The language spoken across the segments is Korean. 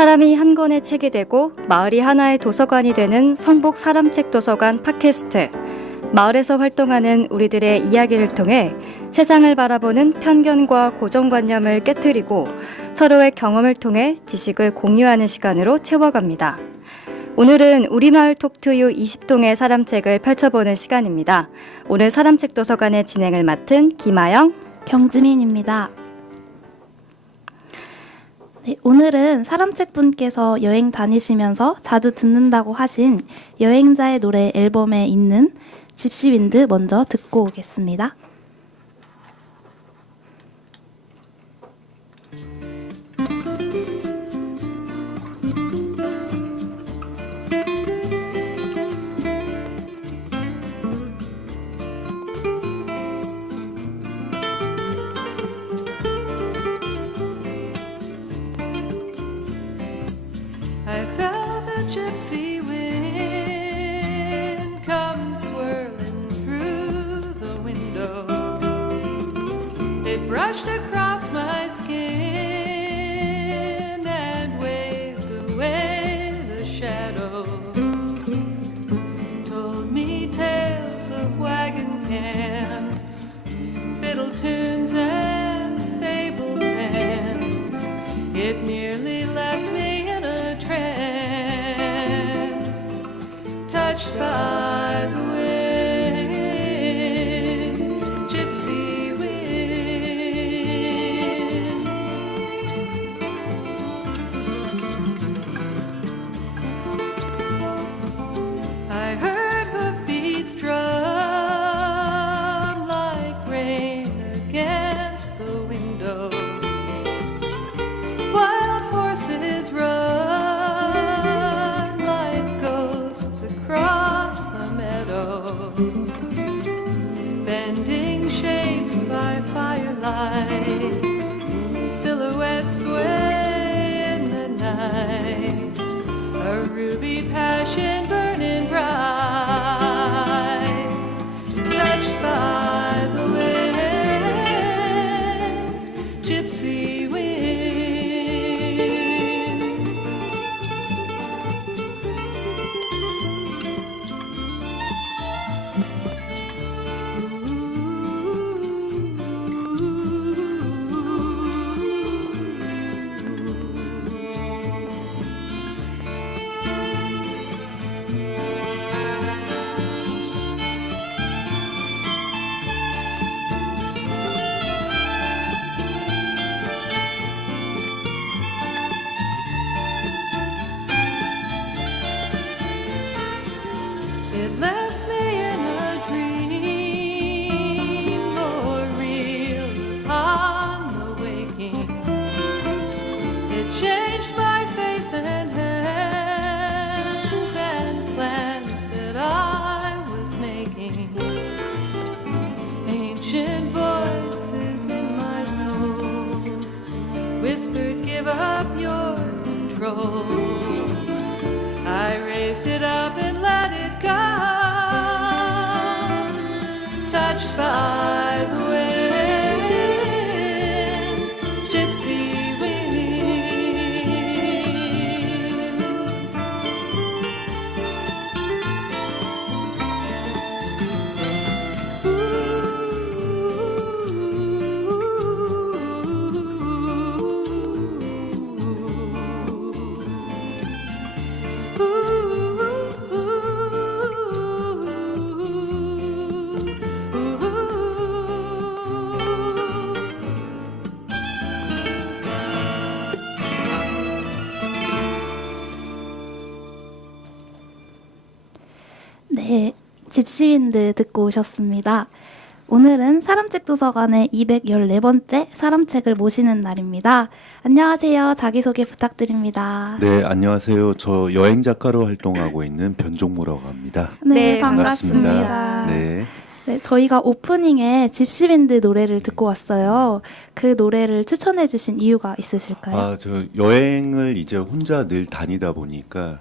사람이 한 권의 책이 되고 마을이 하나의 도서관이 되는 성북 사람책 도서관 팟캐스트. 마을에서 활동하는 우리들의 이야기를 통해 세상을 바라보는 편견과 고정관념을 깨트리고 서로의 경험을 통해 지식을 공유하는 시간으로 채워갑니다. 오늘은 우리마을 톡투유 20동의 사람책을 펼쳐보는 시간입니다. 오늘 사람책 도서관의 진행을 맡은 김아영, 경지민입니다. 네, 오늘은 사람책 분께서 여행 다니시면서 자주 듣는다고 하신 여행자의 노래 앨범에 있는 집시 윈드 먼저 듣고 오겠습니다. I felt a gypsy wind come swirling through the window. It brushed across my skin and waved away the shadow. Told me tales of wagon cans, fiddle tunes and fable bands. It nearly left me in a trance, touched by the wind, gypsy wind. I heard hoofbeats drum like rain against the window. Wild horses run like ghosts across the meadow, bending shapes by firelight, silhouettes sway in the night, a ruby passion burning bright, touched by the wind, gypsy wind. It left me in a dream, more real upon the waking. It changed my face and hands and plans that I was making. Ancient voices in my soul whispered, give up your control. I raised it up and let it go, touched by the wind, gypsy wind. 네, 집시 윈드 듣고 오셨습니다. 오늘은 사람책 도서관의 214번째 사람책을 모시는 날입니다. 안녕하세요. 자기소개 부탁드립니다. 네, 안녕하세요. 저 여행 작가로 활동하고 있는 변종무라고 합니다. 네, 반갑습니다. 반갑습니다. 네. 네, 저희가 오프닝에 집시 윈드 노래를 듣고 왔어요. 그 노래를 추천해 주신 이유가 있으실까요? 저 여행을 이제 혼자 늘 다니다 보니까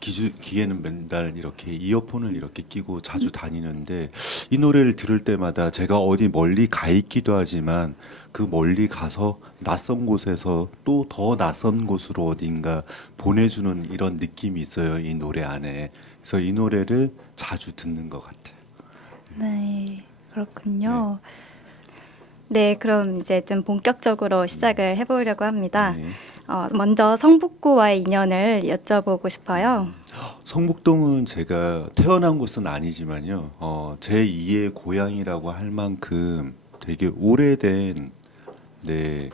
귀에는 맨날 이렇게 이어폰을 이렇게 끼고 자주 다니는데 이 노래를 들을 때마다 제가 어디 멀리 가 있기도 하지만 그 멀리 가서 낯선 곳에서 또 더 낯선 곳으로 어딘가 보내주는 이런 느낌이 있어요. 이 노래 안에. 그래서 이 노래를 자주 듣는 것 같아요. 네, 그렇군요. 네, 그럼 이제 좀 본격적으로 시작을 해보려고 합니다. 네. 먼저 성북구와의 인연을 여쭤보고 싶어요. 성북동은 제가 태어난 곳은 아니지만요. 제 2의 고향이라고 할 만큼 되게 오래된 네,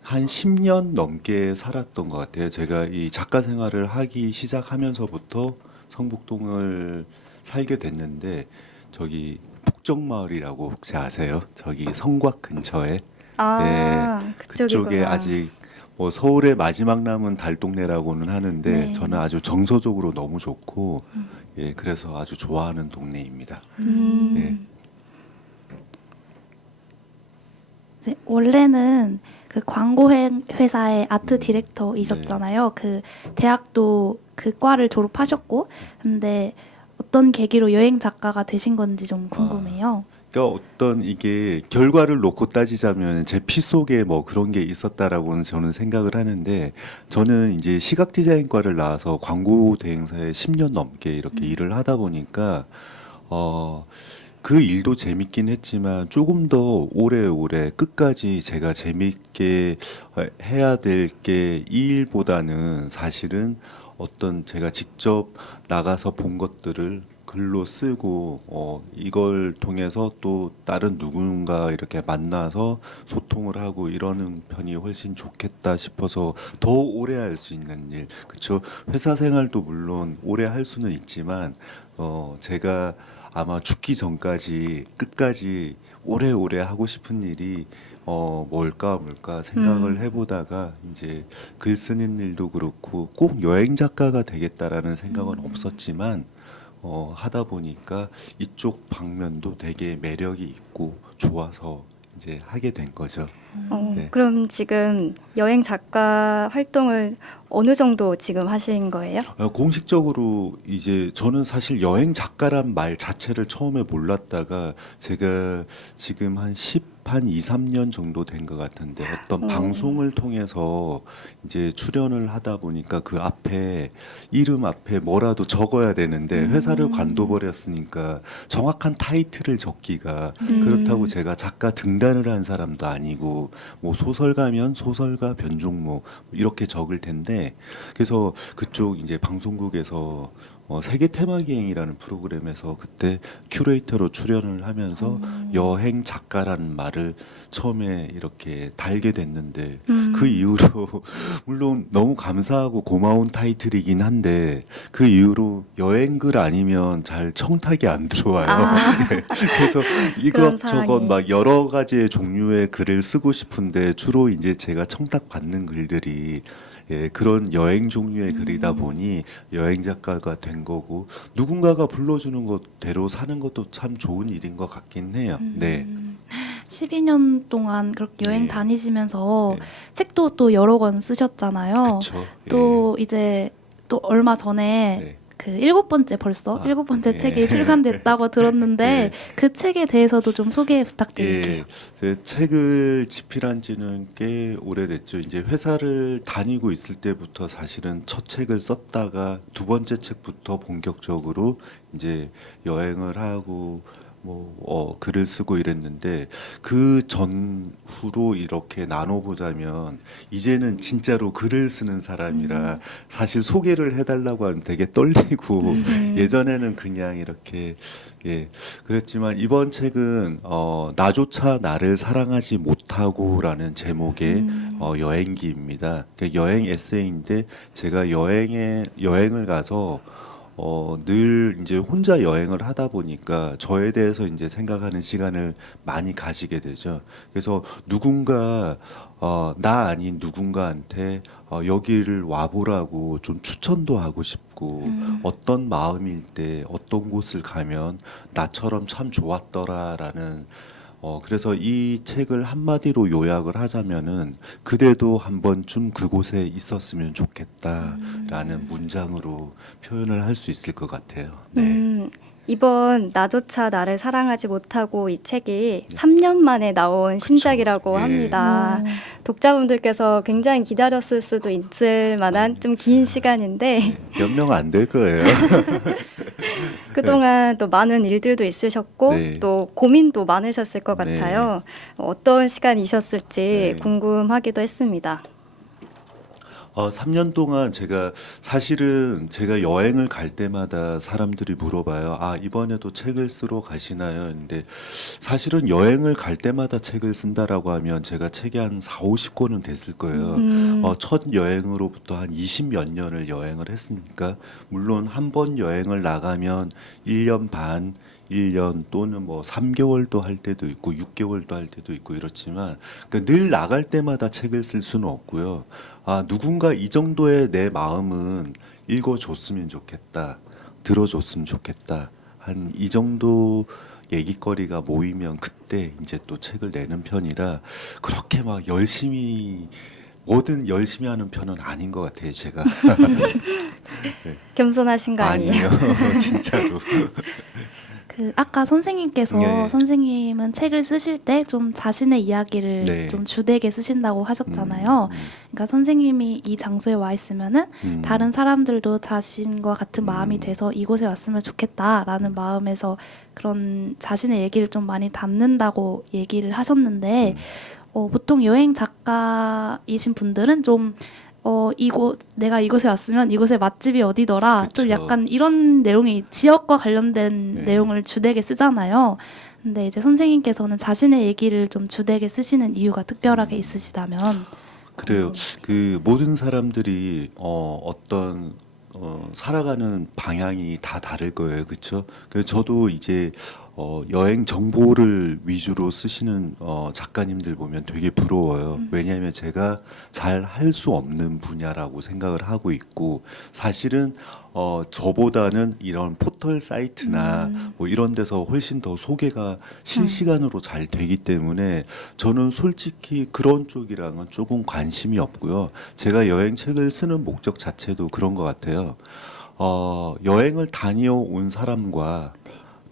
한 10년 넘게 살았던 것 같아요. 제가 이 작가 생활을 하기 시작하면서부터 성북동을 살게 됐는데 저기 북정마을이라고 혹시 아세요? 저기 성곽 근처에 그쪽이구나. 그쪽에 아직 뭐 서울의 마지막 남은 달동네라고는 하는데 네. 저는 아주 정서적으로 너무 좋고 예, 그래서 아주 좋아하는 동네입니다. 네. 이제 원래는 그 광고 회사의 아트 디렉터이셨잖아요. 그 대학도 그 과를 졸업하셨고, 근데 어떤 계기로 여행 작가가 되신 건지 좀 궁금해요. 그러니까 어떤 이게 결과를 놓고 따지자면 제 피 속에 뭐 그런 게 있었다라고는 저는 생각을 하는데 저는 이제 시각 디자인과를 나와서 광고 대행사에 10년 넘게 이렇게 일을 하다 보니까 그 일도 재밌긴 했지만 조금 더 오래오래 끝까지 제가 재밌게 해야 될 게 이 일보다는 사실은 어떤 제가 직접 나가서 본 것들을 글로 쓰고 이걸 통해서 또 다른 누군가 이렇게 만나서 소통을 하고 이러는 편이 훨씬 좋겠다 싶어서 더 오래 할 수 있는 일, 그렇죠? 회사 생활도 물론 오래 할 수는 있지만 제가 아마 죽기 전까지 끝까지 오래오래 하고 싶은 일이 뭘까 생각을 해보다가 이제 글 쓰는 일도 그렇고 꼭 여행 작가가 되겠다라는 생각은 없었지만 하다 보니까 이쪽 방면도 되게 매력이 있고 좋아서 이제 하게 된 거죠. 네. 그럼 지금 여행 작가 활동을 어느 정도 지금 하신 거예요? 공식적으로 이제 저는 사실 여행 작가란 말 자체를 처음에 몰랐다가 제가 지금 한 2, 3년 정도 된 것 같은데 어떤 방송을 통해서 이제 출연을 하다 보니까 그 앞에 이름 앞에 뭐라도 적어야 되는데 회사를 관둬버렸으니까 정확한 타이틀을 적기가 그렇다고 제가 작가 등단을 한 사람도 아니고 뭐 소설가면 소설가 변종무 이렇게 적을 텐데 그래서 그쪽 이제 방송국에서 세계 테마 기행이라는 프로그램에서 그때 큐레이터로 출연을 하면서 여행 작가라는 말을 처음에 이렇게 달게 됐는데 그 이후로 물론 너무 감사하고 고마운 타이틀이긴 한데 그 이후로 여행글 아니면 잘 청탁이 안 들어와요. 네. 그래서 그런 이것저것 상황이. 막 여러 가지의 종류의 글을 쓰고 싶은데 주로 이제 제가 청탁 받는 글들이 예, 그런 여행 종류의 글이다 보니 여행 작가가 된 거고 누군가가 불러주는 것대로 사는 것도 참 좋은 일인 것 같긴 해요. 네. 12년 동안 그렇게 여행 네. 다니시면서 네. 책도 또 여러 권 쓰셨잖아요. 그렇죠. 또 이제 또 얼마 전에 네. 그 7번째 벌써 아, 7번째 네. 책이 출간됐다고 들었는데 네. 그 책에 대해서도 좀 소개 부탁드릴게요. 예, 제 책을 집필한 지는 꽤 오래됐죠. 이제 회사를 다니고 있을 때부터 사실은 첫 책을 썼다가 두 번째 책부터 본격적으로 이제 여행을 하고 뭐 글을 쓰고 이랬는데 그 전후로 이렇게 나눠보자면 이제는 진짜로 글을 쓰는 사람이라 사실 소개를 해달라고 하면 되게 떨리고 예전에는 그냥 이렇게 예 그랬지만 이번 책은 나조차 나를 사랑하지 못하고라는 제목의 여행기입니다. 그러니까 여행 에세이인데 제가 여행을 가서 늘 이제 혼자 여행을 하다 보니까 저에 대해서 이제 생각하는 시간을 많이 가지게 되죠. 그래서 누군가 나 아닌 누군가한테 여기를 와보라고 좀 추천도 하고 싶고 어떤 마음일 때 어떤 곳을 가면 나처럼 참 좋았더라라는 그래서 이 책을 한마디로 요약을 하자면은 그대도 한 번쯤 그곳에 있었으면 좋겠다라는 문장으로 표현을 할 수 있을 것 같아요. 네. 이번 나조차 나를 사랑하지 못하고 이 책이 3년 만에 나온 신작이라고 예. 합니다. 독자분들께서 굉장히 기다렸을 수도 있을 만한 좀 긴 시간인데 몇 명 안 될 거예요. 그동안 또 많은 일들도 있으셨고 네. 또 고민도 많으셨을 것 네. 같아요. 어떤 시간이셨을지 네. 궁금하기도 했습니다. 3년 동안 사실은 제가 여행을 갈 때마다 사람들이 물어봐요. 아, 이번에도 책을 쓰러 가시나요? 근데 사실은 여행을 갈 때마다 책을 쓴다라고 하면 제가 책이 한 4, 50권은 됐을 거예요. 첫 여행으로부터 한 20몇 년을 여행을 했으니까 물론 한 번 여행을 나가면 1년 반 1년 또는 뭐 3개월도 할 때도 있고 6개월도 할 때도 있고 이렇지만 그러니까 늘 나갈 때마다 책을 쓸 수는 없고요. 아, 누군가 이 정도의 내 마음은 읽어줬으면 좋겠다. 들어줬으면 좋겠다. 한 이 정도 얘기거리가 모이면 그때 이제 또 책을 내는 편이라 그렇게 막 열심히 뭐든 열심히 하는 편은 아닌 것 같아요, 제가. 겸손하신 거 아니에요? 아니요, 진짜로. 그 아까 선생님께서 네. 선생님은 책을 쓰실 때 좀 자신의 이야기를 네. 좀 주되게 쓰신다고 하셨잖아요. 그러니까 선생님이 이 장소에 와 있으면은 다른 사람들도 자신과 같은 마음이 돼서 이곳에 왔으면 좋겠다라는 마음에서 그런 자신의 얘기를 좀 많이 담는다고 얘기를 하셨는데 보통 여행 작가이신 분들은 좀 내가 이곳에 왔으면 이곳의 맛집이 어디더라. 좀 그쵸. 약간 이런 내용이 지역과 관련된 네. 내용을 주되게 쓰잖아요. 근데 이제 선생님께서는 자신의 얘기를 좀 주되게 쓰시는 이유가 특별하게 있으시다면 그래요. 그 모든 사람들이 어떤 살아가는 방향이 다 다를 거예요, 그렇죠? 그래서 저도 이제 여행 정보를 위주로 쓰시는 작가님들 보면 되게 부러워요. 왜냐하면 제가 잘 할 수 없는 분야라고 생각을 하고 있고 사실은 저보다는 이런 포털 사이트나 뭐 이런 데서 훨씬 더 소개가 실시간으로 잘 되기 때문에 저는 솔직히 그런 쪽이랑은 조금 관심이 없고요. 제가 여행책을 쓰는 목적 자체도 그런 것 같아요. 여행을 다녀온 사람과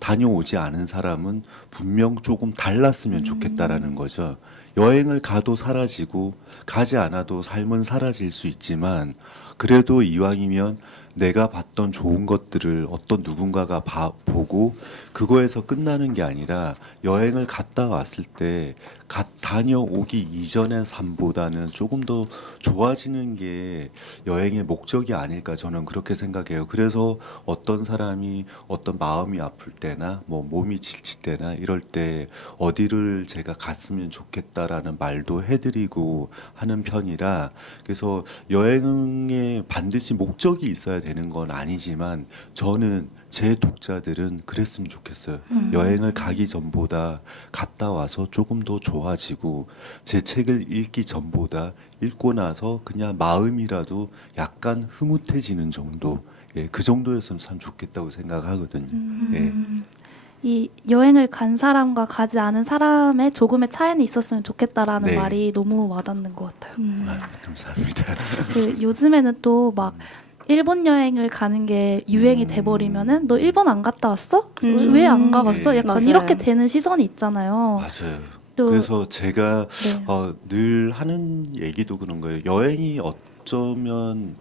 다녀오지 않은 사람은 분명 조금 달랐으면 좋겠다라는 거죠. 여행을 가도 사라지고 가지 않아도 삶은 사라질 수 있지만 그래도 이왕이면 내가 봤던 좋은 것들을 어떤 누군가가 보고 그거에서 끝나는 게 아니라 여행을 갔다 왔을 때 다녀오기 이전의 삶보다는 조금 더 좋아지는 게 여행의 목적이 아닐까 저는 그렇게 생각해요. 그래서 어떤 사람이 어떤 마음이 아플 때나 뭐 몸이 지칠 때나 이럴 때 어디를 제가 갔으면 좋겠다라는 말도 해드리고 하는 편이라 그래서 여행에 반드시 목적이 있어야 되는 건 아니지만 저는 제 독자들은 그랬으면 좋겠어요. 여행을 가기 전보다 갔다 와서 조금 더 좋아지고 제 책을 읽기 전보다 읽고 나서 그냥 마음이라도 약간 흐뭇해지는 정도. 예, 그 정도였으면 참 좋겠다고 생각하거든요. 예. 이 여행을 간 사람과 가지 않은 사람의 조금의 차이는 있었으면 좋겠다라는 네. 말이 너무 와닿는 것 같아요. 감사합니다. 그 요즘에는 또 막 일본 여행을 가는 게 유행이 돼버리면은 너 일본 안 갔다 왔어? 왜 안 가봤어? 네. 약간 맞아요. 이렇게 되는 시선이 있잖아요. 맞아요. 또 그래서 제가 네. 늘 하는 얘기도 그런 거예요. 여행이 어쩌면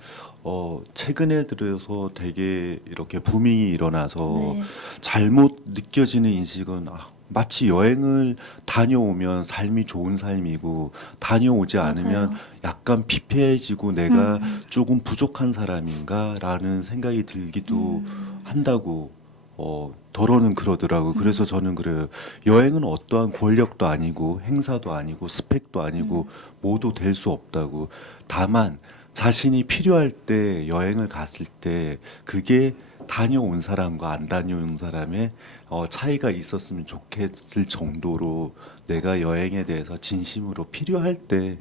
최근에 들어서 되게 이렇게 부밍이 일어나서 네. 잘못 느껴지는 인식은 마치 여행을 다녀오면 삶이 좋은 삶이고 다녀오지 않으면 맞아요. 약간 피폐해지고 내가 조금 부족한 사람인가라는 생각이 들기도 한다고 더러는 그러더라고요. 그래서 저는 그래요. 여행은 어떠한 권력도 아니고 행사도 아니고 스펙도 아니고 뭐도 될 수 없다고. 다만 자신이 필요할 때 여행을 갔을 때 그게 다녀온 사람과 안 다녀온 사람의 차이가 있었으면 좋겠을 정도로 내가 여행에 대해서 진심으로 필요할 때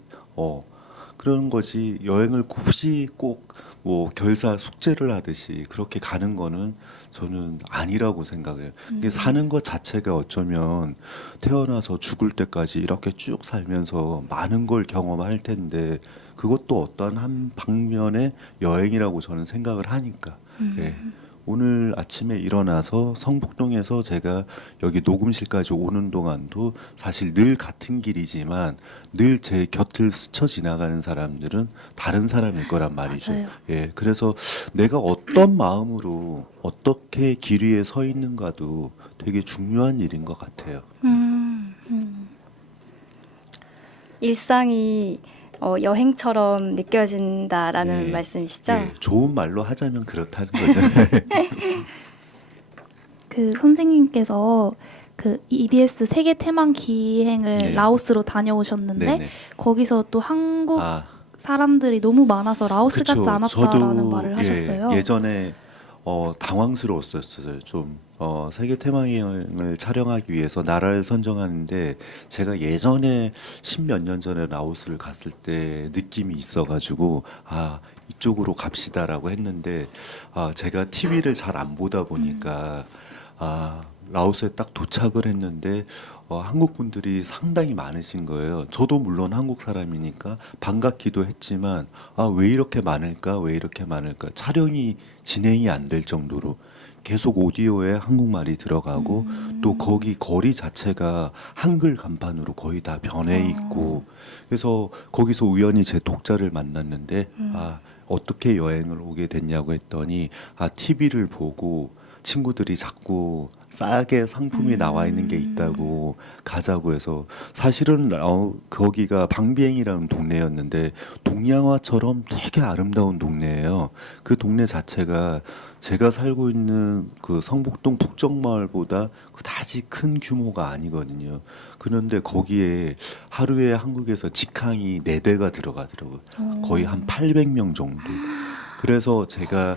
그런 거지 여행을 굳이 꼭 뭐 결사 숙제를 하듯이 그렇게 가는 거는 저는 아니라고 생각해요. 이게 사는 것 자체가 어쩌면 태어나서 죽을 때까지 이렇게 쭉 살면서 많은 걸 경험할 텐데 그것도 어떠한 한 방면의 여행이라고 저는 생각을 하니까. 예. 오늘 아침에 일어나서 성북동에서 제가 여기 녹음실까지 오는 동안도 사실 늘 같은 길이지만 늘 제 곁을 스쳐 지나가는 사람들은 다른 사람일 거란 말이죠. 맞아요. 예, 그래서 내가 어떤 마음으로 어떻게 길 위에 서 있는가도 되게 중요한 일인 것 같아요. 일상이 여행처럼 느껴진다라는 예, 말씀이시죠? 예, 좋은 말로 하자면 그렇다는 거죠. 그 선생님께서 그 EBS 세계 태만 기행을 네. 라오스로 다녀오셨는데 네네. 거기서 또 한국 아, 사람들이 너무 많아서 라오스 그쵸. 같지 않았다라는 저도 말을 하셨어요. 예전에 당황스러웠었어요. 좀 세계 테마여행을 촬영하기 위해서 나라를 선정하는데 제가 예전에 10몇 년 전에 라오스를 갔을 때 느낌이 있어가지고 아 이쪽으로 갑시다라고 했는데 제가 TV를 잘 안 보다 보니까 라오스에 딱 도착을 했는데 한국 분들이 상당히 많으신 거예요. 저도 물론 한국 사람이니까 반갑기도 했지만 왜 이렇게 많을까? 왜 이렇게 많을까? 촬영이 진행이 안 될 정도로 계속 오디오에 한국말이 들어가고 또 거기 거리 자체가 한글 간판으로 거의 다 변해 있고 그래서 거기서 우연히 제 독자를 만났는데 어떻게 여행을 오게 됐냐고 했더니 TV를 보고 친구들이 자꾸 싸게 상품이 나와 있는 게 있다고 가자고 해서 사실은 거기가 방비행이라는 동네였는데 동양화처럼 되게 아름다운 동네예요. 그 동네 자체가 제가 살고 있는 그 성북동 북정마을보다 그다지 큰 규모가 아니거든요. 그런데 거기에 하루에 한국에서 직항이 4대가 들어가더라고요. 거의 한 800명 정도. 그래서 제가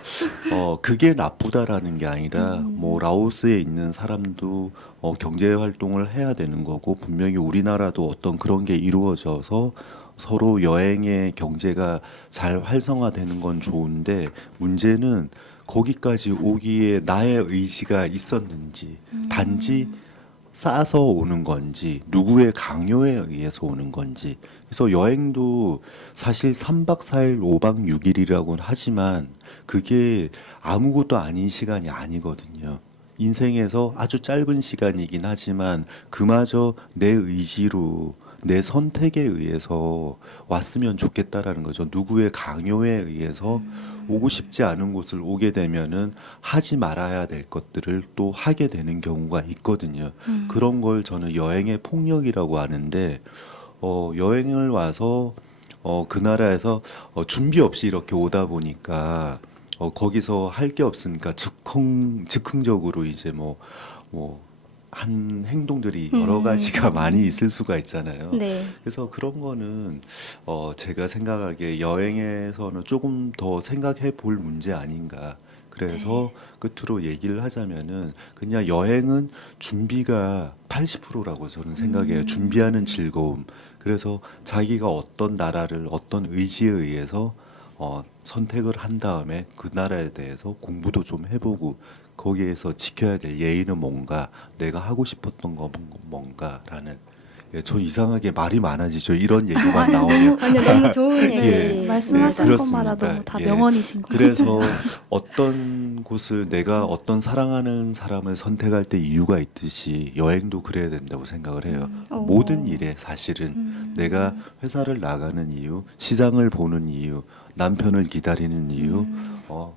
그게 나쁘다라는 게 아니라 뭐 라오스에 있는 사람도 경제 활동을 해야 되는 거고 분명히 우리나라도 어떤 그런 게 이루어져서 서로 여행의 경제가 잘 활성화되는 건 좋은데 문제는 거기까지 오기에 나의 의지가 있었는지 단지 싸서 오는 건지 누구의 강요에 의해서 오는 건지 그래서 여행도 사실 3박 4일 5박 6일이라고는 하지만 그게 아무것도 아닌 시간이 아니거든요. 인생에서 아주 짧은 시간이긴 하지만 그마저 내 의지로 내 선택에 의해서 왔으면 좋겠다라는 거죠. 누구의 강요에 의해서 오고 싶지 않은 곳을 오게 되면은 하지 말아야 될 것들을 또 하게 되는 경우가 있거든요. 그런 걸 저는 여행의 폭력이라고 하는데 여행을 와서 그 나라에서 준비 없이 이렇게 오다 보니까 거기서 할 게 없으니까 즉흥적으로 이제 한 행동들이 여러 가지가 많이 있을 수가 있잖아요. 네. 그래서 그런 거는 제가 생각하기에 여행에서는 조금 더 생각해 볼 문제 아닌가. 그래서 끝으로 얘기를 하자면은 그냥 여행은 준비가 80%라고 저는 생각해요. 준비하는 즐거움. 그래서 자기가 어떤 나라를 어떤 의지에 의해서 선택을 한 다음에 그 나라에 대해서 공부도 좀 해보고 거기에서 지켜야 될 예의는 뭔가 내가 하고 싶었던 거 뭔가라는 전 이상하게 말이 많아지죠. 이런 얘기만 나오면 아니요, 너무 좋은 얘기. 예. 말씀하시는 네, 것마다 그렇습니다. 너무 다 예. 명언이신 것 같아요. 그래서 어떤 곳을 내가 어떤 사랑하는 사람을 선택할 때 이유가 있듯이 여행도 그래야 된다고 생각을 해요. 모든 일에 사실은 내가 회사를 나가는 이유, 시장을 보는 이유, 남편을 기다리는 이유,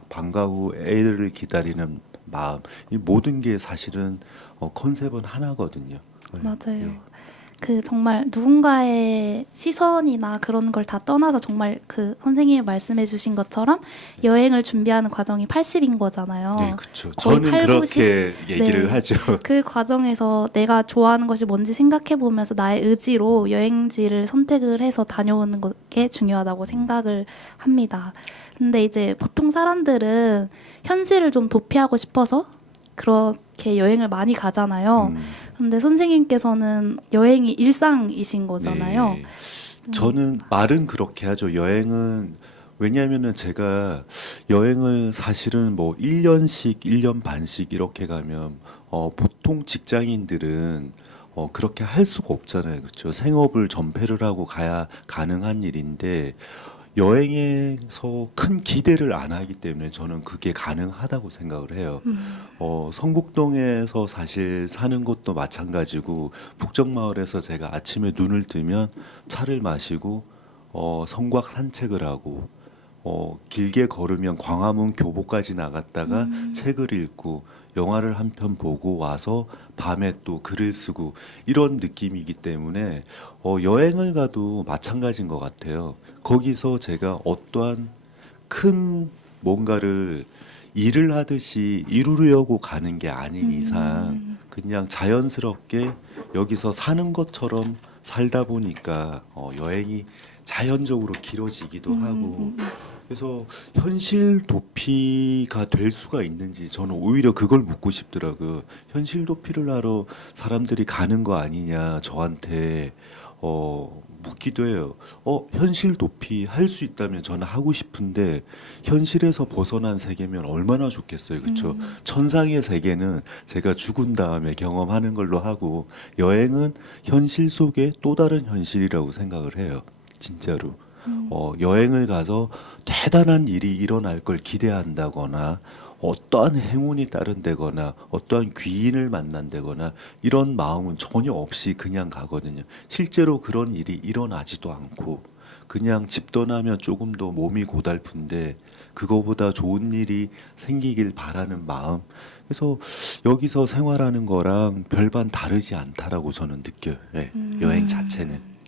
방과 후 애를 기다리는 마음, 이 모든 게 사실은 컨셉은 하나거든요. 네. 맞아요. 예. 그 정말 누군가의 시선이나 그런 걸 다 떠나서 정말 그 선생님이 말씀해 주신 것처럼 여행을 준비하는 과정이 80인 거잖아요. 네, 그렇죠. 거의 저는 8, 그렇게 90? 얘기를 네. 하죠. 그 과정에서 내가 좋아하는 것이 뭔지 생각해 보면서 나의 의지로 여행지를 선택을 해서 다녀오는 게 중요하다고 생각을 합니다. 근데 이제 보통 사람들은 현실을 좀 도피하고 싶어서 그렇게 여행을 많이 가잖아요. 근데 선생님께서는 여행이 일상이신 거잖아요. 네. 저는 말은 그렇게 하죠. 여행은 왜냐하면은 제가 여행을 사실은 뭐 1년씩, 1년 반씩 이렇게 가면 보통 직장인들은 그렇게 할 수가 없잖아요. 그렇죠? 생업을 전폐를 하고 가야 가능한 일인데 여행에서 큰 기대를 안 하기 때문에 저는 그게 가능하다고 생각을 해요. 성북동에서 사실 사는 것도 마찬가지고 북정마을에서 제가 아침에 눈을 뜨면 차를 마시고 성곽 산책을 하고 길게 걸으면 광화문 교보까지 나갔다가 책을 읽고 영화를 한 편 보고 와서 밤에 또 글을 쓰고 이런 느낌이기 때문에 여행을 가도 마찬가지인 것 같아요. 거기서 제가 어떠한 큰 뭔가를 일을 하듯이 이루려고 가는 게 아닌 이상 그냥 자연스럽게 여기서 사는 것처럼 살다 보니까 여행이 자연적으로 길어지기도 하고 그래서 현실 도피가 될 수가 있는지 저는 오히려 그걸 묻고 싶더라고요. 현실 도피를 하러 사람들이 가는 거 아니냐 저한테 묻기도 해요. 현실 도피 할 수 있다면 저는 하고 싶은데 현실에서 벗어난 세계면 얼마나 좋겠어요. 그렇죠? 천상의 세계는 제가 죽은 다음에 경험하는 걸로 하고 여행은 현실 속의 또 다른 현실이라고 생각을 해요. 진짜로. 여행을 가서 대단한 일이 일어날 걸 기대한다거나 어떠한 행운이 따른다거나 어떠한 귀인을 만난다거나 이런 마음은 전혀 없이 그냥 가거든요. 실제로 그런 일이 일어나지도 않고 그냥 집 떠나면 조금 더 몸이 고달픈데 그거보다 좋은 일이 생기길 바라는 마음. 그래서 여기서 생활하는 거랑 별반 다르지 않다라고 저는 느껴요. 네, 여행 자체는.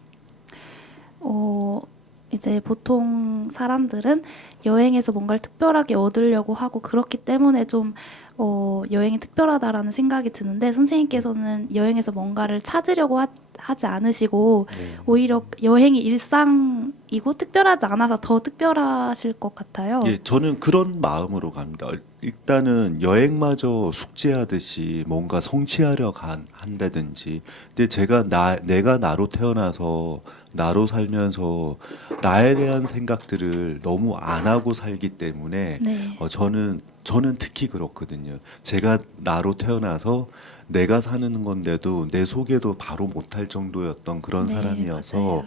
이제 보통 사람들은 여행에서 뭔가를 특별하게 얻으려고 하고 그렇기 때문에 좀 여행이 특별하다라는 생각이 드는데 선생님께서는 여행에서 뭔가를 찾으려고 하지 않으시고 오히려 여행이 일상이고 특별하지 않아서 더 특별하실 것 같아요. 예, 저는 그런 마음으로 갑니다. 일단은 여행마저 숙제하듯이 뭔가 성취하려 한다든지. 근데 제가 내가 나로 태어나서 나로 살면서 나에 대한 생각들을 너무 안 하고 살기 때문에 네. 저는 특히 그렇거든요. 제가 나로 태어나서 내가 사는 건데도 내 속에도 바로 못할 정도였던 그런 네, 사람이어서 맞아요.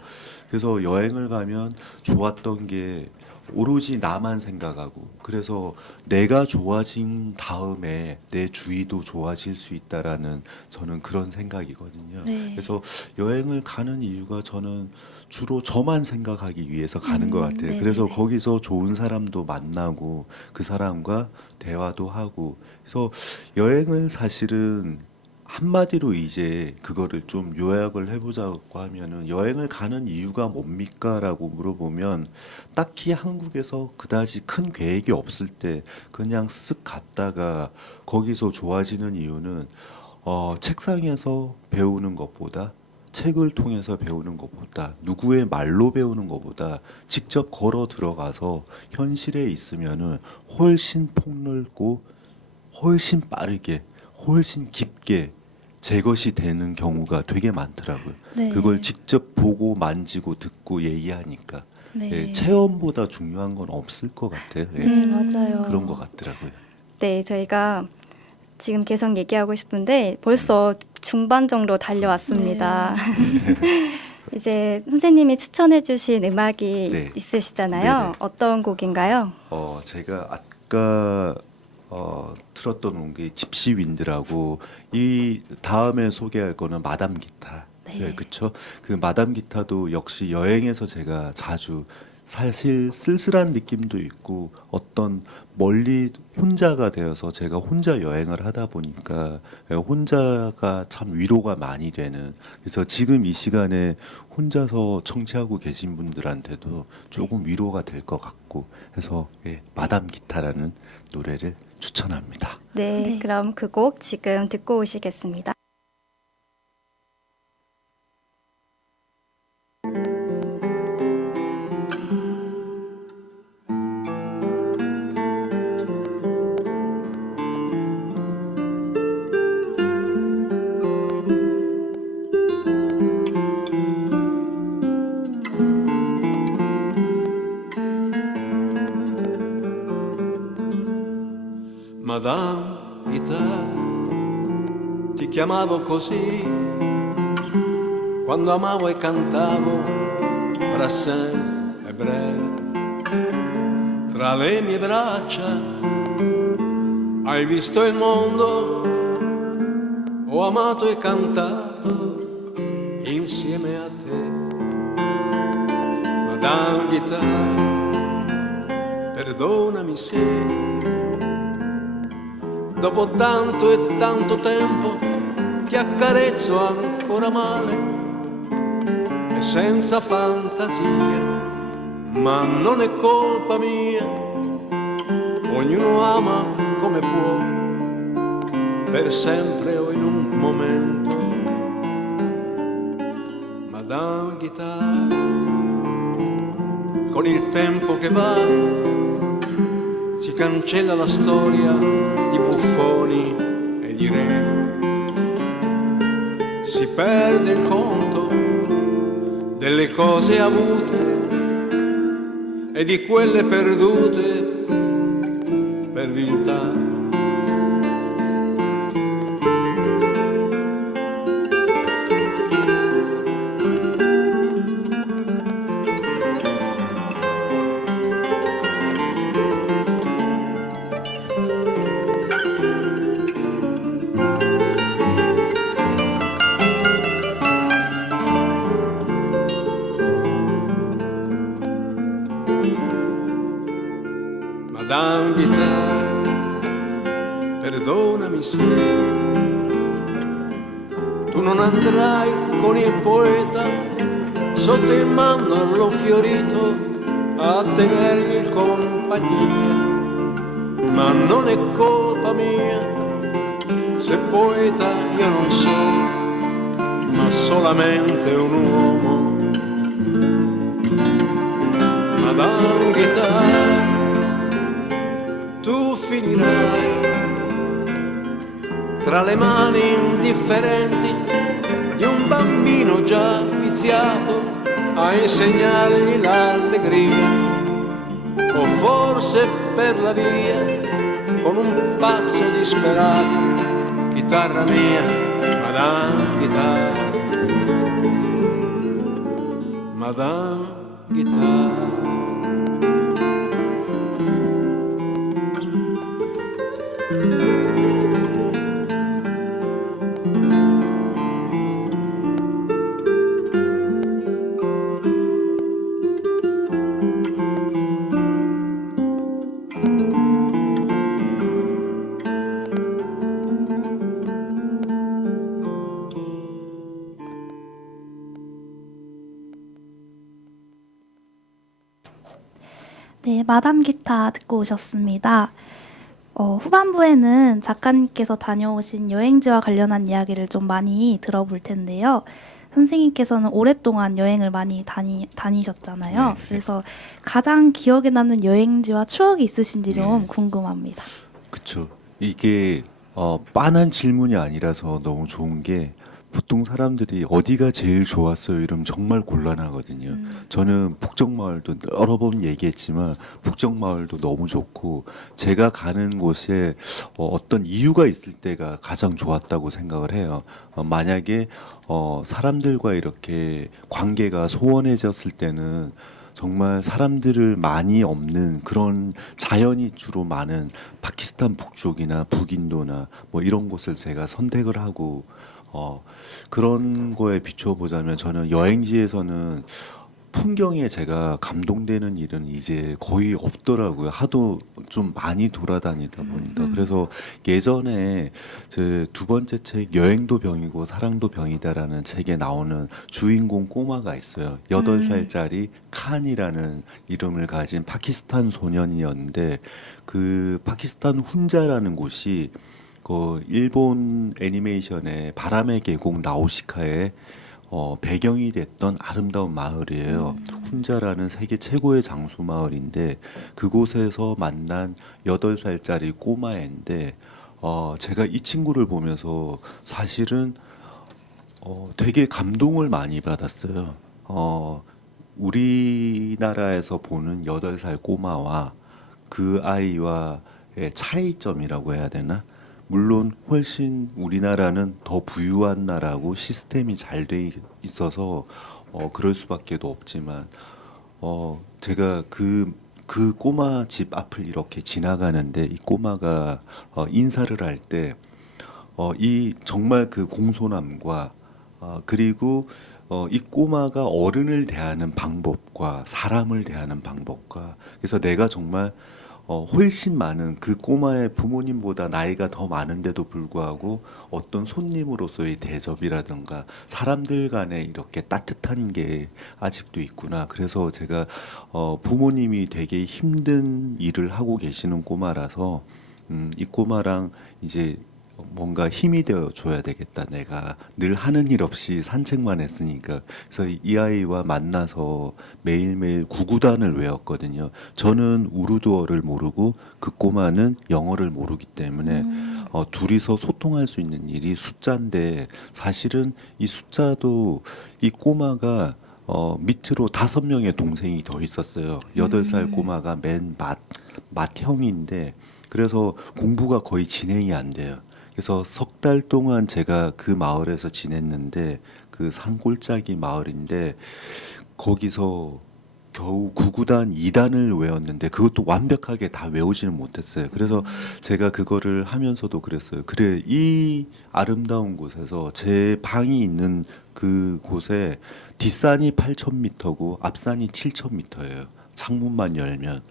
그래서 여행을 가면 좋았던 게 오로지 나만 생각하고 그래서 내가 좋아진 다음에 내 주위도 좋아질 수 있다라는 저는 그런 생각이거든요. 네. 그래서 여행을 가는 이유가 저는 주로 저만 생각하기 위해서 가는 것 같아요. 네네네. 그래서 거기서 좋은 사람도 만나고 그 사람과 대화도 하고 그래서 여행을 사실은 한마디로 이제 그거를 좀 요약을 해보자고 하면은 여행을 가는 이유가 뭡니까라고 물어보면 딱히 한국에서 그다지 큰 계획이 없을 때 그냥 쓱 갔다가 거기서 좋아지는 이유는 책상에서 배우는 것보다 책을 통해서 배우는 것보다 누구의 말로 배우는 것보다 직접 걸어 들어가서 현실에 있으면은 훨씬 폭넓고 훨씬 빠르게 훨씬 깊게 제 것이 되는 경우가 되게 많더라고요. 네. 그걸 직접 보고 만지고 듣고 얘기하니까 네. 예, 체험보다 중요한 건 없을 것 같아요. 예, 네, 맞아요. 그런 것 같더라고요. 네, 저희가 지금 계속 얘기하고 싶은데 벌써 중반 정도 달려왔습니다. 이제 선생님이 추천해주신 음악이 네. 있으시잖아요. 네네. 어떤 곡인가요? 제가 아까 틀었던 게 집시 윈드라고 이 다음에 소개할 거는 마담 기타. 네. 그렇죠. 그 마담 기타도 역시 여행에서 제가 자주 사실 쓸쓸한 느낌도 있고 어떤 멀리 혼자가 되어서 제가 혼자 여행을 하다 보니까 혼자가 참 위로가 많이 되는 그래서 지금 이 시간에 혼자서 청취하고 계신 분들한테도 조금 위로가 될 것 같고 해서 마담 기타라는 노래를 추천합니다. 네, 네. 그럼 그 곡 지금 듣고 오시겠습니다. Madame Guitar, ti chiamavo così quando amavo e cantavo Brassens e Brel. Tra le mie braccia hai visto il mondo, ho amato e cantato insieme a te. Madame Guitar, perdonami se dopo tanto e tanto tempo ti accarezzo ancora male e senza fantasia, ma non è colpa mia, ognuno ama come può, per sempre o in un momento. Madame Guitar, con il tempo che va si cancella la storia di buffoni e di re, si perde il conto delle cose avute e di quelle perdute per viltà. Madame Guitar, perdonami se tu non andrai con il poeta sotto il mandorlo fiorito a tenergli compagnia, ma non è colpa mia se poeta io non sono, ma solamente un uomo. Madame Guitar, tu finirai tra le mani indifferenti di un bambino già viziato a insegnargli l'allegria, o forse per la via con un pazzo disperato. Chitarra mia, Madame Guitar, Madame Guitar. 네, 마담 기타 듣고 오셨습니다. 후반부에는 작가님께서 다녀오신 여행지와 관련한 이야기를 좀 많이 들어볼 텐데요. 선생님께서는 오랫동안 여행을 많이 다니셨잖아요. 네. 그래서 가장 기억에 남는 여행지와 추억이 있으신지 좀 네. 궁금합니다. 그쵸. 이게 빤한 질문이 아니라서 너무 좋은 게 보통 사람들이 어디가 제일 좋았어요 이러면 정말 곤란하거든요. 저는 북정마을도 여러 번 얘기했지만 북정마을도 너무 좋고 제가 가는 곳에 어떤 이유가 있을 때가 가장 좋았다고 생각을 해요. 만약에 사람들과 이렇게 관계가 소원해졌을 때는 정말 사람들을 많이 없는 그런 자연이 주로 많은 파키스탄 북쪽이나 북인도나 뭐 이런 곳을 제가 선택을 하고 그런 거에 비춰보자면 저는 여행지에서는 풍경에 제가 감동되는 일은 이제 거의 없더라고요. 하도 좀 많이 돌아다니다 보니까. 그래서 예전에 제 두 번째 책 여행도 병이고 사랑도 병이다라는 책에 나오는 주인공 꼬마가 있어요. 8살짜리 칸이라는 이름을 가진 파키스탄 소년이었는데 그 파키스탄 훈자라는 곳이 그 일본 애니메이션의 바람의 계곡 나우시카의 배경이 됐던 아름다운 마을이에요. 훈자라는 세계 최고의 장수 마을인데 그곳에서 만난 8살짜리 꼬마애인데 제가 이 친구를 보면서 사실은 되게 감동을 많이 받았어요. 우리나라에서 보는 8살 꼬마와 그 아이와 차이점이라고 해야 되나? 물론 훨씬 우리나라는 더 부유한 나라고 시스템이 잘 돼 있어서 그럴 수밖에 없지만 제가 그 꼬마 집 앞을 이렇게 지나가는데 이 꼬마가 인사를 할 때 이 정말 그 공손함과 그리고 이 꼬마가 어른을 대하는 방법과 사람을 대하는 방법과 그래서 내가 정말 훨씬 많은 그 꼬마의 부모님보다 나이가 더 많은데도 불구하고 어떤 손님으로서의 대접이라든가 사람들 간에 이렇게 따뜻한 게 아직도 있구나. 그래서 제가 부모님이 되게 힘든 일을 하고 계시는 꼬마라서 이 꼬마랑 이제 뭔가 힘이 되어 줘야 되겠다. 내가 늘 하는 일 없이 산책만 했으니까. 그래서 이 아이와 만나서 매일매일 구구단을 외웠거든요. 저는 우르두어를 모르고 그 꼬마는 영어를 모르기 때문에 둘이서 소통할 수 있는 일이 숫자인데 사실은 이 숫자도 이 꼬마가 밑으로 5명의 동생이 더 있었어요. 8살 꼬마가 맨 맏형인데 그래서 공부가 거의 진행이 안 돼요. 그래서 석 달 동안 제가 그 마을에서 지냈는데 그 산골짜기 마을인데 거기서 겨우 구구단 2단을 외웠는데 그것도 완벽하게 다 외우지는 못했어요. 그래서 제가 그거를 하면서도 그랬어요. 그래, 이 아름다운 곳에서 제 방이 있는 그 곳에 뒷산이 8,000m고 앞산이 7,000m예요. 창문만 열면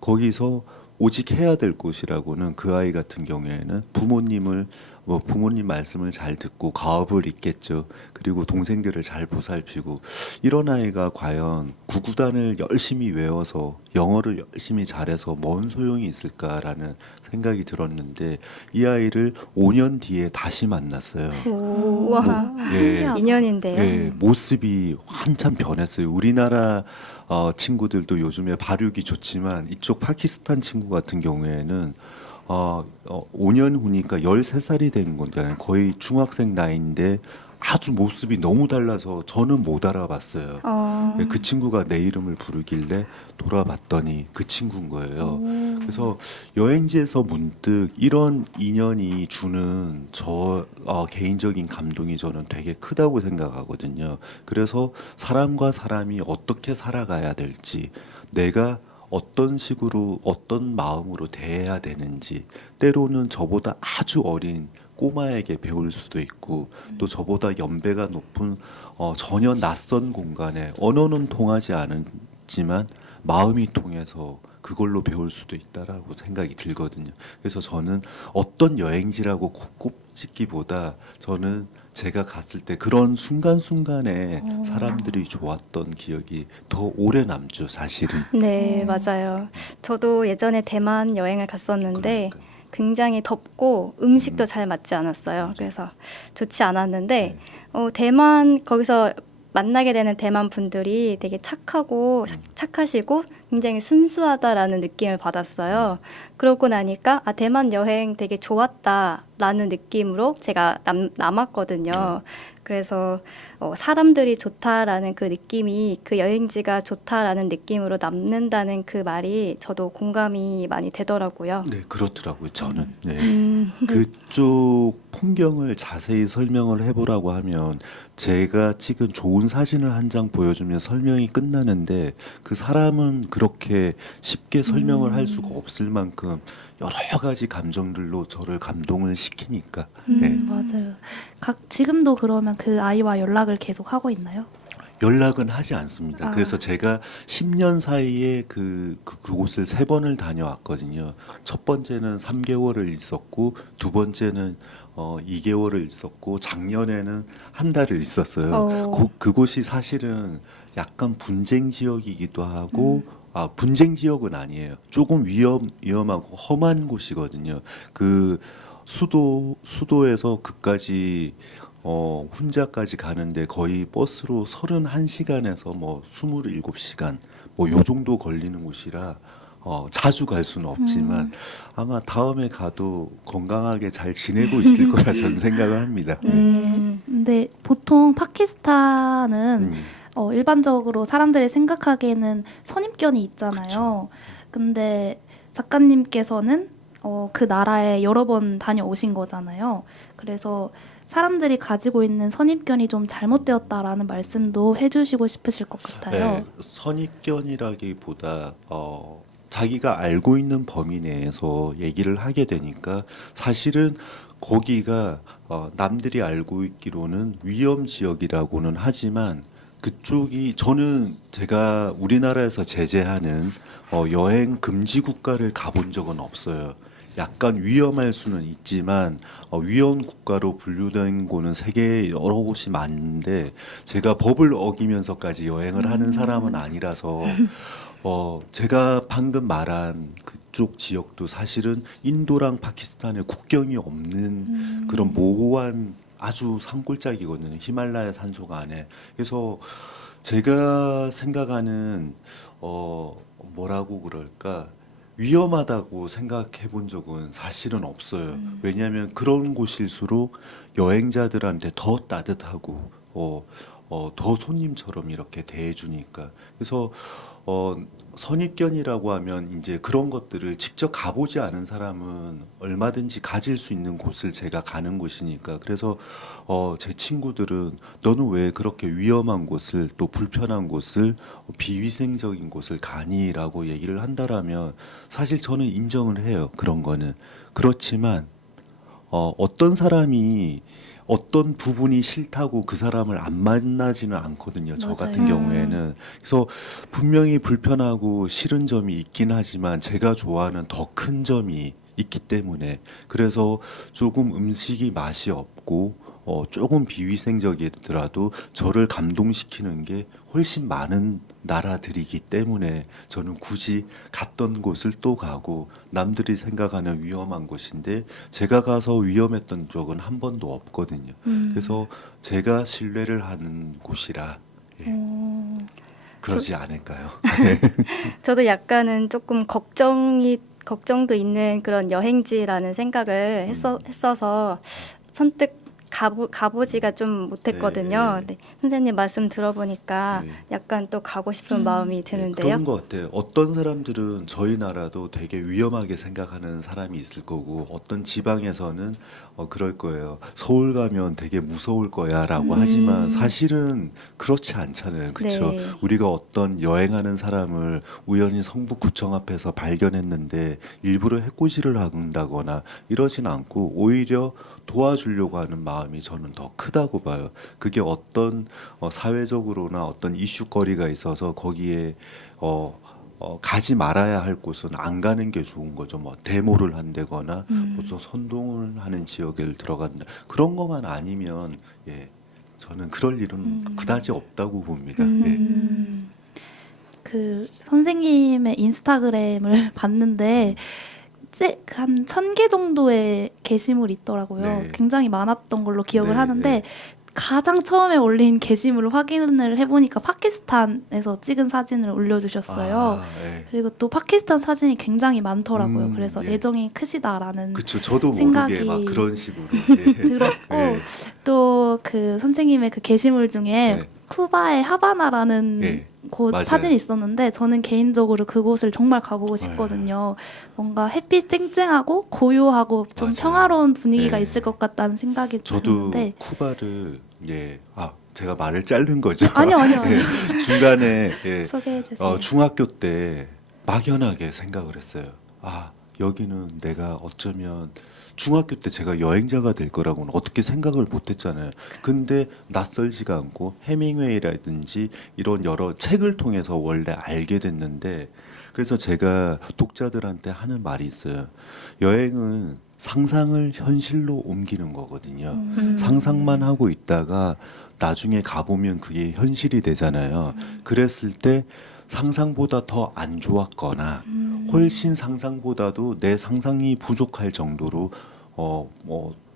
거기서 오직 해야 될 곳이라고는 그 아이 같은 경우에는 부모님 말씀을 잘 듣고 가업을 잇겠죠. 그리고 동생들을 잘 보살피고 이런 아이가 과연 구구단을 열심히 외워서 영어를 열심히 잘해서 뭔 소용이 있을까라는 생각이 들었는데 이 아이를 5년 뒤에 다시 만났어요. 와, 신기하다. 인연인데요. 예, 모습이 한참 변했어요. 우리나라 친구들도 요즘에 발육이 좋지만 이쪽 파키스탄 친구 같은 경우에는 5년 후니까 13살이 된 건데 거의 중학생 나이인데 아주 모습이 너무 달라서 저는 못 알아봤어요. 예, 그 친구가 내 이름을 부르길래 돌아봤더니 그 친구인 거예요. 그래서 여행지에서 문득 이런 인연이 주는 저 개인적인 감동이 저는 되게 크다고 생각하거든요. 그래서 사람과 사람이 어떻게 살아가야 될지 내가 어떤 식으로 어떤 마음으로 대해야 되는지 때로는 저보다 아주 어린 꼬마에게 배울 수도 있고 또 저보다 연배가 높은 전혀 낯선 공간에 언어는 통하지 않지만 마음이 통해서 그걸로 배울 수도 있다라고 생각이 들거든요. 그래서 저는 어떤 여행지라고 꼽짓기보다 저는 제가 갔을 때 그런 순간순간에 사람들이 좋았던 기억이 더 오래 남죠, 사실은. 네, 맞아요. 저도 예전에 대만 여행을 갔었는데 그러니까요. 굉장히 덥고 음식도 잘 맞지 않았어요. 그래서 좋지 않았는데 대만 거기서 만나게 되는 대만 분들이 되게 착하고 착하시고 굉장히 순수하다라는 느낌을 받았어요. 그러고 나니까 대만 여행 되게 좋았다라는 느낌으로 제가 남았거든요. 그래서 사람들이 좋다라는 그 느낌이 그 여행지가 좋다라는 느낌으로 남는다는 그 말이 저도 공감이 많이 되더라고요. 네, 그렇더라고요. 저는. 네. 그쪽 풍경을 자세히 설명을 해보라고 하면 제가 찍은 좋은 사진을 한 장 보여주면 설명이 끝나는데 그 사람은 그렇게 쉽게 설명을 할 수가 없을 만큼 여러 가지 감정들로 저를 감동을 시키니까. 네. 맞아요. 지금도 그러면 그 아이와 연락을 계속 하고 있나요? 연락은 하지 않습니다. 그래서 제가 10년 사이에 그곳을 3번을 다녀왔거든요. 첫 번째는 3개월을 있었고 두 번째는 2개월을 있었고 작년에는 한 달을 있었어요. 그곳이 사실은 약간 분쟁 지역이기도 하고 분쟁 지역은 아니에요. 조금 위험하고 험한 곳이거든요. 그 수도에서 그까지 혼자까지 가는데 거의 버스로 31시간에서 뭐 27시간 뭐 요 정도 걸리는 곳이라 자주 갈 수는 없지만 아마 다음에 가도 건강하게 잘 지내고 있을 거라 저는 생각을 합니다. 근데 보통 파키스탄은 일반적으로 사람들이 생각하기에는 선입견이 있잖아요. 근데 작가님께서는 그 나라에 여러 번 다녀오신 거잖아요. 그래서 사람들이 가지고 있는 선입견이 좀 잘못되었다라는 말씀도 해주시고 싶으실 것 같아요. 네, 선입견이라기보다 자기가 알고 있는 범위 내에서 얘기를 하게 되니까 사실은 거기가 남들이 알고 있기로는 위험 지역이라고는 하지만 그쪽이 저는 제가 우리나라에서 제재하는 여행 금지 국가를 가본 적은 없어요. 약간 위험할 수는 있지만 위험 국가로 분류된 곳은 세계에 여러 곳이 많은데 제가 법을 어기면서까지 여행을 하는 사람은 아니라서 제가 방금 말한 그쪽 지역도 사실은 인도랑 파키스탄의 국경이 없는 그런 모호한 아주 산골짜기거든요. 히말라야 산속 안에. 그래서 제가 생각하는 뭐라고 그럴까 위험하다고 생각해 본 적은 사실은 없어요. 왜냐하면 그런 곳일수록 여행자들한테 더 따뜻하고 더 손님처럼 이렇게 대해주니까. 그래서 선입견이라고 하면 이제 그런 것들을 직접 가보지 않은 사람은 얼마든지 가질 수 있는 곳을 제가 가는 곳이니까. 그래서 제 친구들은 너는 왜 그렇게 위험한 곳을 또 불편한 곳을 비위생적인 곳을 가니라고 얘기를 한다라면 사실 저는 인정을 해요. 그런 거는. 그렇지만 어떤 사람이 어떤 부분이 싫다고 그 사람을 안 만나지는 않거든요. 저 같은 맞아요. 경우에는. 그래서 분명히 불편하고 싫은 점이 있긴 하지만 제가 좋아하는 더 큰 점이 있기 때문에 그래서 조금 음식이 맛이 없고 조금 비위생적이더라도 저를 감동시키는 게 훨씬 많은 나라들이기 때문에 저는 굳이 갔던 곳을 또 가고 남들이 생각하는 위험한 곳인데 제가 가서 위험했던 적은 한 번도 없거든요. 그래서 제가 신뢰를 하는 곳이라 그러지 않을까요? 저도 약간은 조금 걱정도 있는 그런 여행지라는 생각을 했어서 선뜻 가보지가 좀 못했거든요. 네. 네, 선생님 말씀 들어보니까 네. 약간 또 가고 싶은 마음이 드는데요. 그런 것 같아요. 어떤 사람들은 저희 나라도 되게 위험하게 생각하는 사람이 있을 거고 어떤 지방에서는 그럴 거예요. 서울 가면 되게 무서울 거야라고 하지만 사실은 그렇지 않잖아요. 그렇죠? 네. 우리가 어떤 여행하는 사람을 우연히 성북구청 앞에서 발견했는데 일부러 해코지를 한다거나 이러진 않고 오히려 도와주려고 하는 마음이 저는 더 크다고 봐요. 그게 어떤 사회적으로나 어떤 이슈거리가 있어서 거기에 가지 말아야 할 곳은 안 가는 게 좋은 거죠. 뭐 데모를 한다거나 또 선동을 하는 지역에 들어간다. 그런 것만 아니면 저는 그럴 일은 그다지 없다고 봅니다. 그 선생님의 인스타그램을 봤는데 한 1000개 정도의 게시물이 있더라고요. 네. 굉장히 많았던 걸로 기억을 네, 하는데 네. 가장 처음에 올린 게시물을 확인을 해보니까 파키스탄에서 찍은 사진을 올려주셨어요. 아, 예. 그리고 또 파키스탄 사진이 굉장히 많더라고요. 그래서 예. 애정이 크시다라는 그쵸. 저도 생각이 모르게 막 그런 식으로 들었고 예. 또 그 선생님의 그 게시물 중에 네. 쿠바의 하바나라는 예. 곳 맞아요. 사진이 있었는데 저는 개인적으로 그곳을 정말 가보고 싶거든요. 뭔가 햇빛 쨍쨍하고 고요하고 좀 맞아요. 평화로운 분위기가 네. 있을 것 같다는 생각이 저도 드는데 쿠바를 제가 말을 자른 거죠. 아니요. 예, 중간에 소개해 주세요. 중학교 때 막연하게 생각을 했어요. 여기는 내가 어쩌면 중학교 때 제가 여행자가 될 거라고는 어떻게 생각을 못했잖아요. 근데 낯설지가 않고 해밍웨이라든지 이런 여러 책을 통해서 원래 알게 됐는데 그래서 제가 독자들한테 하는 말이 있어요. 여행은 상상을 현실로 옮기는 거거든요. 상상만 하고 있다가 나중에 가보면 그게 현실이 되잖아요. 그랬을 때 상상보다 더 안 좋았거나 훨씬 상상보다도 내 상상이 부족할 정도로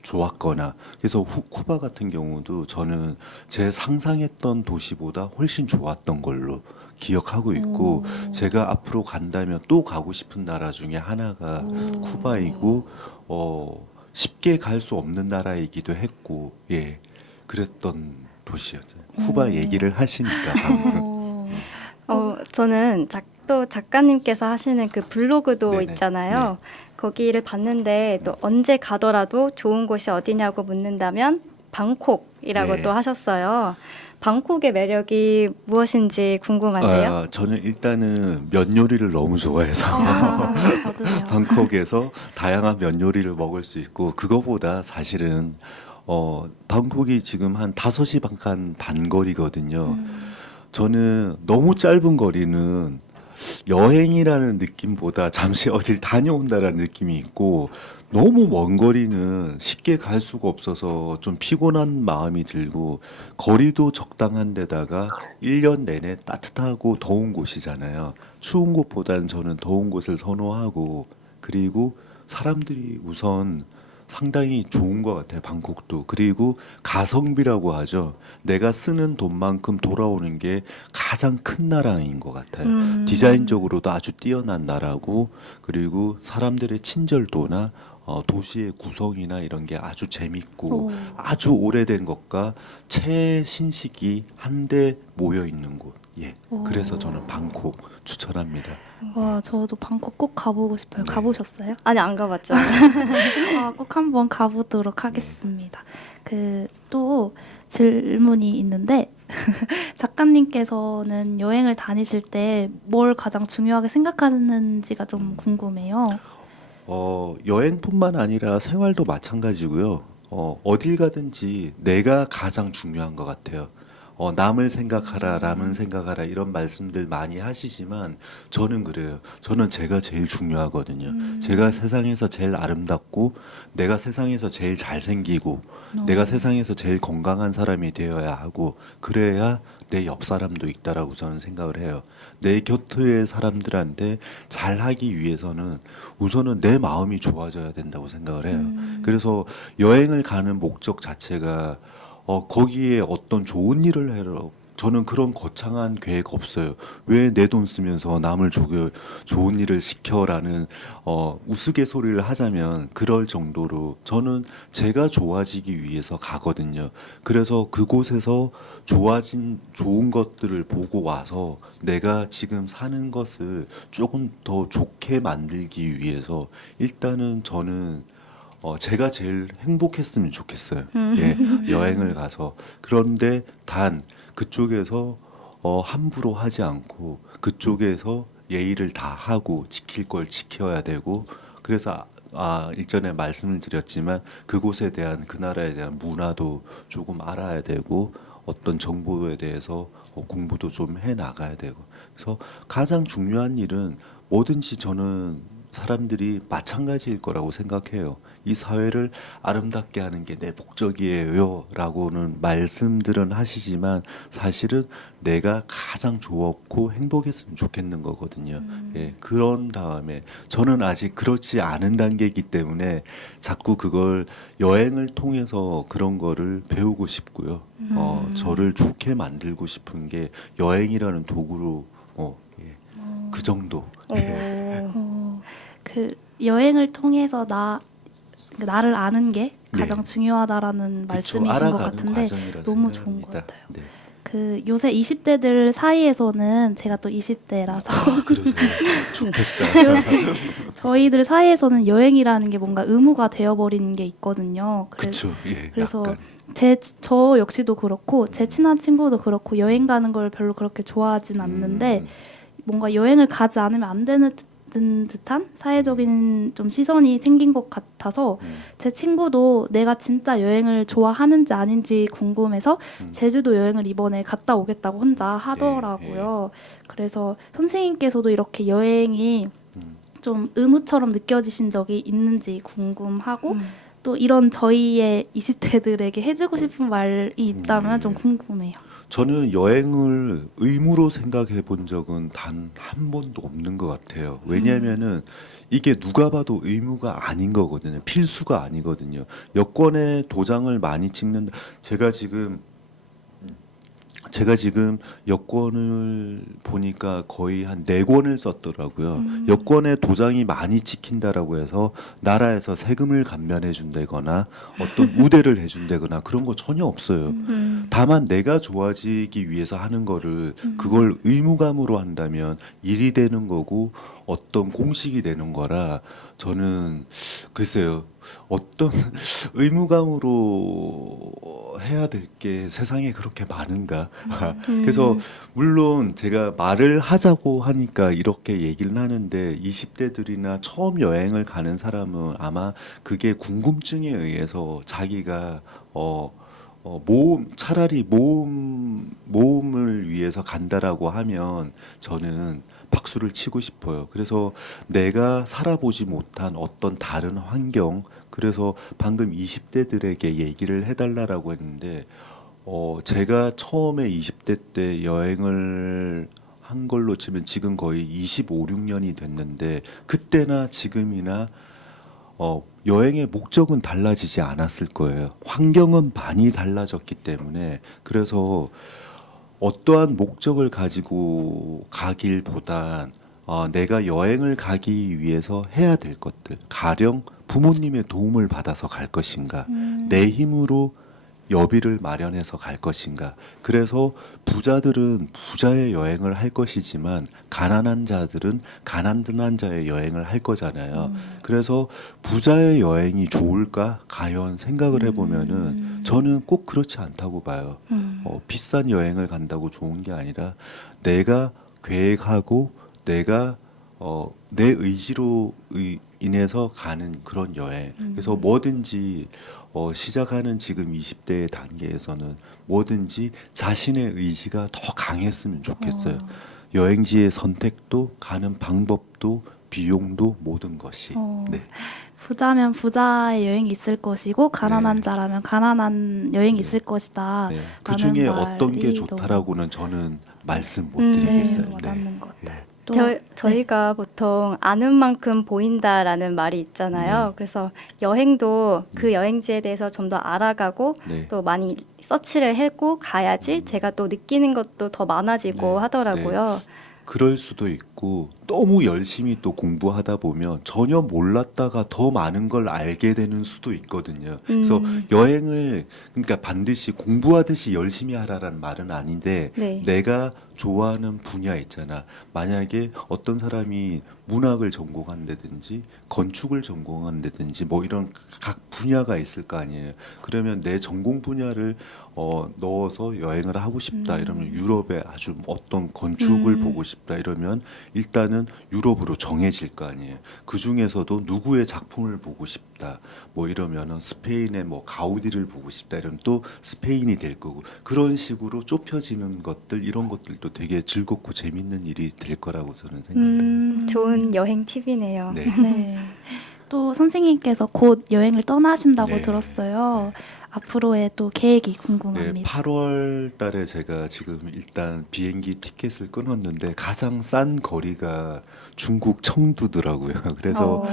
좋았거나 그래서 쿠바 같은 경우도 저는 제 상상했던 도시보다 훨씬 좋았던 걸로 기억하고 있고 제가 앞으로 간다면 또 가고 싶은 나라 중에 하나가 쿠바이고 쉽게 갈 수 없는 나라이기도 했고 그랬던 도시였죠. 쿠바 얘기를 하시니까 방금. 저는 또 작가님께서 하시는 그 블로그도 네네. 있잖아요. 거기를 봤는데 또 언제 가더라도 좋은 곳이 어디냐고 묻는다면 방콕이라고 네. 또 하셨어요. 방콕의 매력이 무엇인지 궁금한데요. 저는 일단은 면 요리를 너무 좋아해서 저도요. 방콕에서 다양한 면 요리를 먹을 수 있고 그거보다 사실은 방콕이 지금 한 5시 반 거리거든요. 저는 너무 짧은 거리는 여행이라는 느낌보다 잠시 어딜 다녀온다라는 느낌이 있고 너무 먼 거리는 쉽게 갈 수가 없어서 좀 피곤한 마음이 들고 거리도 적당한 데다가 1년 내내 따뜻하고 더운 곳이잖아요. 추운 곳보다는 저는 더운 곳을 선호하고 그리고 사람들이 우선 상당히 좋은 것 같아요. 방콕도. 그리고 가성비라고 하죠. 내가 쓰는 돈만큼 돌아오는 게 가장 큰 나라인 것 같아요. 디자인적으로도 아주 뛰어난 나라고 그리고 사람들의 친절도나 도시의 구성이나 이런 게 아주 재밌고 오. 아주 오래된 것과 최신식이 한데 모여 있는 곳. 예. 오. 그래서 저는 방콕 추천합니다. 와, 저도 방콕 꼭 가보고 싶어요. 네. 가보셨어요? 아니 안 가봤죠. 아, 꼭 한번 가보도록 하겠습니다. 그 또 질문이 있는데 작가님께서는 여행을 다니실 때 뭘 가장 중요하게 생각하는지가 좀 궁금해요. 여행뿐만 아니라 생활도 마찬가지고요. 어딜 가든지 내가 가장 중요한 것 같아요. 남을 생각하라, 남을 생각하라 이런 말씀들 많이 하시지만 저는 그래요. 저는 제가 제일 중요하거든요. 제가 세상에서 제일 아름답고 내가 세상에서 제일 잘생기고 내가 세상에서 제일 건강한 사람이 되어야 하고 그래야 내 옆 사람도 있다라고 저는 생각을 해요. 내 곁의 사람들한테 잘하기 위해서는 우선은 내 마음이 좋아져야 된다고 생각을 해요. 그래서 여행을 가는 목적 자체가 거기에 어떤 좋은 일을 하러 저는 그런 거창한 계획 없어요. 왜 내 돈 쓰면서 남을 좋은 일을 시켜라는 우스갯소리를 하자면 그럴 정도로 저는 제가 좋아지기 위해서 가거든요. 그래서 그곳에서 좋은 것들을 보고 와서 내가 지금 사는 것을 조금 더 좋게 만들기 위해서 일단은 저는 제가 제일 행복했으면 좋겠어요. 예, 여행을 가서. 그런데 단 그쪽에서 함부로 하지 않고 그쪽에서 예의를 다 하고 지킬 걸 지켜야 되고 그래서 일전에 말씀을 드렸지만 그곳에 대한 그 나라에 대한 문화도 조금 알아야 되고 어떤 정보에 대해서 공부도 좀 해 나가야 되고 그래서 가장 중요한 일은 뭐든지 저는 사람들이 마찬가지일 거라고 생각해요. 이 사회를 아름답게 하는 게 내 목적이에요 라고는 말씀들은 하시지만 사실은 내가 가장 좋았고 행복했으면 좋겠는 거거든요. 예, 그런 다음에 저는 아직 그렇지 않은 단계이기 때문에 자꾸 그걸 여행을 통해서 그런 거를 배우고 싶고요. 저를 좋게 만들고 싶은 게 여행이라는 도구로 예, 그 정도. 예. 그 여행을 통해서 나를 아는 게 가장 네. 중요하다라는 그쵸, 말씀이신 것 알아가는 같은데 과정이라 너무 생각합니다. 좋은 것 같아요. 네. 그 요새 20대들 사이에서는 제가 또 20대라서 그러세요. 좋겠다. 저희들 사이에서는 여행이라는 게 뭔가 의무가 되어버린 게 있거든요. 그렇죠. 예. 그래서 약간. 저 역시도 그렇고 제 친한 친구도 그렇고 여행 가는 걸 별로 그렇게 좋아하진 않는데 뭔가 여행을 가지 않으면 안 되는 듯한 사회적인 좀 시선이 생긴 것 같아서 제 친구도 내가 진짜 여행을 좋아하는지 아닌지 궁금해서 제주도 여행을 이번에 갔다 오겠다고 혼자 하더라고요. 그래서 선생님께서도 이렇게 여행이 좀 의무처럼 느껴지신 적이 있는지 궁금하고 또 이런 저희의 20대들에게 해주고 싶은 말이 있다면 좀 궁금해요. 저는 여행을 의무로 생각해 본 적은 단 한 번도 없는 것 같아요. 왜냐하면은 이게 누가 봐도 의무가 아닌 거거든요. 필수가 아니거든요. 여권에 도장을 많이 찍는다. 제가 지금 제가 지금 여권을 보니까 거의 한 4권을 썼더라고요. 여권에 도장이 많이 찍힌다라고 해서 나라에서 세금을 감면해 준다거나 어떤 우대를 해 준다거나 그런 거 전혀 없어요. 다만 내가 좋아지기 위해서 하는 거를 그걸 의무감으로 한다면 일이 되는 거고 어떤 공식이 되는 거라 저는 글쎄요. 어떤 의무감으로 해야 될 게 세상에 그렇게 많은가? 그래서 물론 제가 말을 하자고 하니까 이렇게 얘기를 하는데 20대들이나 처음 여행을 가는 사람은 아마 그게 궁금증에 의해서 자기가 차라리 모험을 위해서 간다라고 하면 저는 박수를 치고 싶어요. 그래서 내가 살아보지 못한 어떤 다른 환경, 그래서 방금 20대들에게 얘기를 해달라라고 했는데, 제가 처음에 20대 때 여행을 한 걸로 치면 지금 거의 25, 6년이 됐는데, 그때나 지금이나 여행의 목적은 달라지지 않았을 거예요. 환경은 많이 달라졌기 때문에. 그래서 어떠한 목적을 가지고 가길보단 내가 여행을 가기 위해서 해야 될 것들, 가령 부모님의 도움을 받아서 갈 것인가, 내 힘으로 여비를 마련해서 갈 것인가. 그래서 부자들은 부자의 여행을 할 것이지만 가난한 자들은 가난한 자의 여행을 할 거잖아요. 그래서 부자의 여행이 좋을까? 과연 생각을 해보면은 저는 꼭 그렇지 않다고 봐요. 비싼 여행을 간다고 좋은 게 아니라 내가 계획하고 내가 내 의지로 인해서 가는 그런 여행. 그래서 뭐든지 시작하는 지금 20대의 단계에서는 뭐든지 자신의 의지가 더 강했으면 좋겠어요. 여행지의 선택도 가는 방법도 비용도 모든 것이. 네. 부자면 부자의 여행이 있을 것이고 가난한 네. 자라면 가난한 여행이 있을 것이다. 네. 그 중에 어떤 게 좋다라고는 저는 말씀 못 드리겠어요. 네, 맞는 것 같아요. 예. 또 저희가 보통 아는 만큼 보인다라는 말이 있잖아요. 네. 그래서 여행도 그 여행지에 대해서 좀 더 알아가고 네. 또 많이 서치를 하고 가야지 제가 또 느끼는 것도 더 많아지고 네. 하더라고요. 그럴 수도 있고 너무 열심히 또 공부하다 보면 전혀 몰랐다가 더 많은 걸 알게 되는 수도 있거든요. 그래서 여행을 그러니까 반드시 공부하듯이 열심히 하라라는 말은 아닌데 네. 내가 좋아하는 분야 있잖아. 만약에 어떤 사람이 문학을 전공한다든지 건축을 전공한다든지 뭐 이런 각 분야가 있을 거 아니에요. 그러면 내 전공 분야를 넣어서 여행을 하고 싶다 이러면 유럽에 아주 어떤 건축을 보고 싶다 이러면 일단은 유럽으로 정해질 거 아니에요. 그 중에서도 누구의 작품을 보고 싶다 뭐 이러면은 스페인의 뭐 가우디를 보고 싶다 이러면 또 스페인이 될 거고 그런 식으로 좁혀지는 것들 이런 것들도 되게 즐겁고 재밌는 일이 될 거라고 저는 생각해요. 좋은 여행 팁이네요. 네. 네. 또 선생님께서 곧 여행을 떠나신다고 네. 들었어요. 앞으로의 또 계획이 네, 궁금합니다. 8월 달에 제가 지금 일단 비행기 티켓을 끊었는데 가장 싼 거리가 중국 청두더라고요. 그래서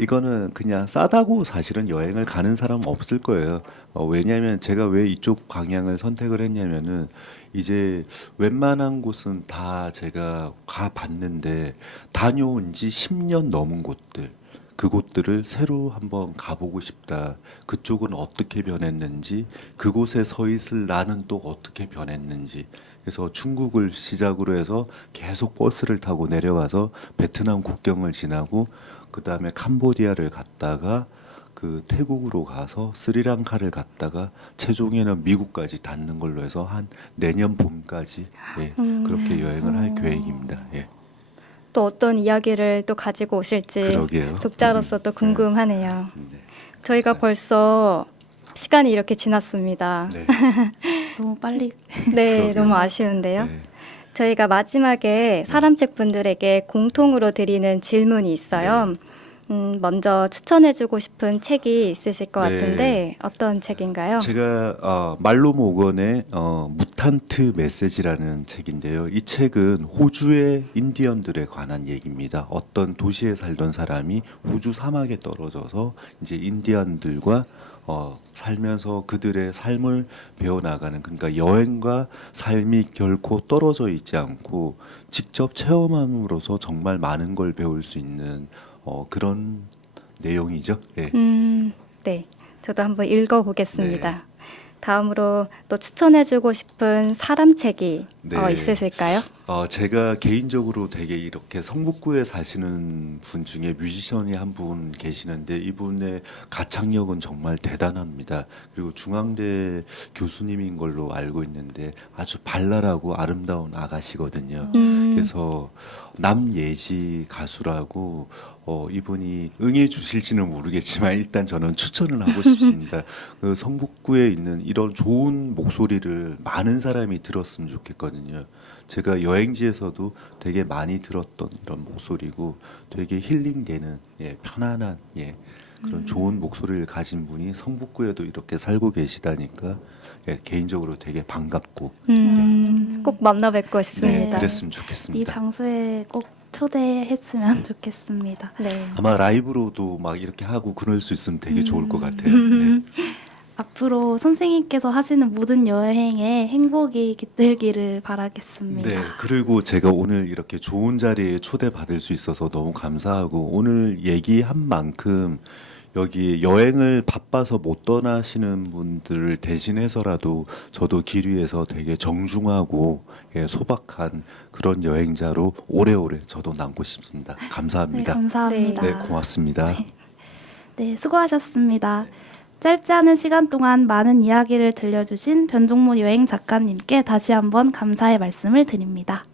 이거는 그냥 싸다고 사실은 여행을 가는 사람 없을 거예요. 왜냐하면 제가 왜 이쪽 방향을 선택을 했냐면은 이제 웬만한 곳은 다 제가 가봤는데 다녀온 지 10년 넘은 곳들 그곳들을 새로 한번 가보고 싶다. 그쪽은 어떻게 변했는지, 그곳에 서 있을 나는 또 어떻게 변했는지. 그래서 중국을 시작으로 해서 계속 버스를 타고 내려가서 베트남 국경을 지나고 그 다음에 캄보디아를 갔다가 그 태국으로 가서 스리랑카를 갔다가 최종에는 미국까지 닿는 걸로 해서 한 내년 봄까지 예, 그렇게 여행을 할 계획입니다. 예. 또 어떤 이야기를 또 가지고 오실지 그러게요. 독자로서 또 궁금하네요. 네. 저희가 벌써 시간이 이렇게 지났습니다. 네. 너무 빨리 네, 그러게요. 너무 아쉬운데요. 네. 저희가 마지막에 사람책 분들에게 공통으로 드리는 질문이 있어요. 먼저 추천해주고 싶은 책이 있으실 것 네. 같은데 어떤 책인가요? 제가 말로 모건의 무탄트 메시지라는 책인데요. 이 책은 호주의 인디언들에 관한 얘기입니다. 어떤 도시에 살던 사람이 호주 사막에 떨어져서 이제 인디언들과 살면서 그들의 삶을 배워나가는, 그러니까 여행과 삶이 결코 떨어져 있지 않고 직접 체험함으로써 정말 많은 걸 배울 수 있는 그런 내용이죠. 네. 네. 저도 한번 읽어보겠습니다. 네. 다음으로 또 추천해주고 싶은 사람책이 네. 있으실까요? 제가 개인적으로 되게 이렇게 성북구에 사시는 분 중에 뮤지션이 한 분 계시는데 이분의 가창력은 정말 대단합니다. 그리고 중앙대 교수님인 걸로 알고 있는데 아주 발랄하고 아름다운 아가씨거든요. 그래서 남예지 가수라고 이분이 응해 주실지는 모르겠지만 일단 저는 추천을 하고 싶습니다. 그 성북구에 있는 이런 좋은 목소리를 많은 사람이 들었으면 좋겠거든요. 제가 여행지에서도 되게 많이 들었던 이런 목소리고 되게 힐링되는 편안한 그런 좋은 목소리를 가진 분이 성북구에도 이렇게 살고 계시다니까 개인적으로 되게 반갑고 꼭 만나 뵙고 네, 싶습니다. 그랬으면 이 좋겠습니다. 장소에 꼭 초대했으면 좋겠습니다. 네. 아마 라이브로도 막 이렇게 하고 그럴 수 있으면 되게 좋을 것 같아요. 네. 앞으로 선생님께서 하시는 모든 여행에 행복이 깃들기를 바라겠습니다. 네, 그리고 제가 오늘 이렇게 좋은 자리에 초대받을 수 있어서 너무 감사하고 오늘 얘기한 만큼 여기 여행을 바빠서 못 떠나시는 분들을 대신해서라도 저도 길 위에서 되게 정중하고 소박한 그런 여행자로 오래오래 저도 남고 싶습니다. 네, 감사합니다. 감사합니다. 네, 고맙습니다. 네, 수고하셨습니다. 짧지 않은 시간 동안 많은 이야기를 들려주신 변종모 여행 작가님께 다시 한번 감사의 말씀을 드립니다.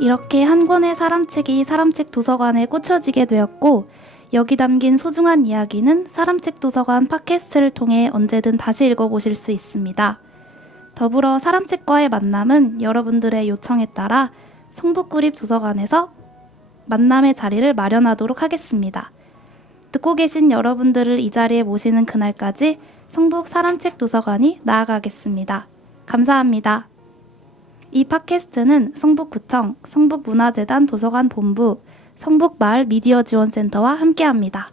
이렇게 한 권의 사람책이 사람책 도서관에 꽂혀지게 되었고 여기 담긴 소중한 이야기는 사람책 도서관 팟캐스트를 통해 언제든 다시 읽어보실 수 있습니다. 더불어 사람책과의 만남은 여러분들의 요청에 따라 성북구립 도서관에서 만남의 자리를 마련하도록 하겠습니다. 듣고 계신 여러분들을 이 자리에 모시는 그날까지 성북 사람책 도서관이 나아가겠습니다. 감사합니다. 이 팟캐스트는 성북구청, 성북문화재단 도서관 본부, 성북마을 미디어 지원센터와 함께합니다.